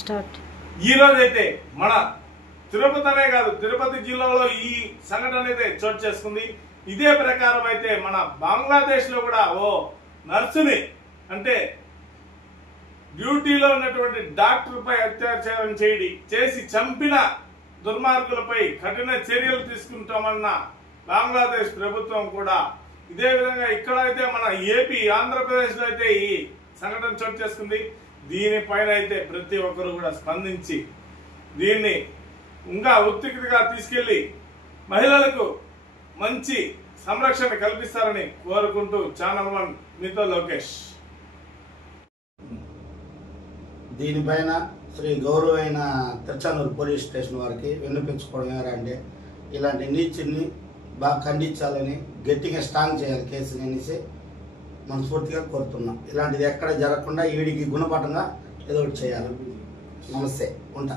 Start. ఈ రోజైతే మన తిరుపతి అనే కాదు, తిరుపతి జిల్లాలో ఈ సంఘటన అయితే చోటు చేసుకుంది. ఇదే ప్రకారం అయితే మన బంగ్లాదేశ్ లో కూడా ఓ నర్సుని, అంటే డ్యూటీలో ఉన్నటువంటి డాక్టర్ పై అత్యాచారం చేసి చంపిన దుర్మార్గులపై కఠిన చర్యలు తీసుకుంటామన్న బంగ్లాదేశ్ ప్రభుత్వం కూడా ఇదే విధంగా ఇక్కడ అయితే మన ఏపీ, ఆంధ్రప్రదేశ్ లో అయితే ఈ సంఘటన చోటు చేసుకుంది. దీనిపైన అయితే ప్రతి ఒక్కరు కూడా స్పందించి దీన్ని ఇంకా ఉత్తిగా తీసుకెళ్లి మహిళలకు మంచి సంరక్షణ కల్పిస్తారని కోరుకుంటూ ఛానల్ 1 మీతో లోకేష్. దీనిపైన శ్రీ గౌరవైన తిరుచానూరు పోలీస్ స్టేషన్ వారికి విన్నపించుకోవడం ఏమంటే ఇలాంటి నీచుని బాగా ఖండించాలని, గట్టిగా స్ట్రాంగ్ చేయాలి కేసుని అనేసి మనస్ఫూర్తిగా కోరుతున్నాం. ఇలాంటిది ఎక్కడ జరగకుండా వీడికి గుణపాఠంగా ఏదో ఒకటి చేయాలి. నమస్తే, ఉంటా.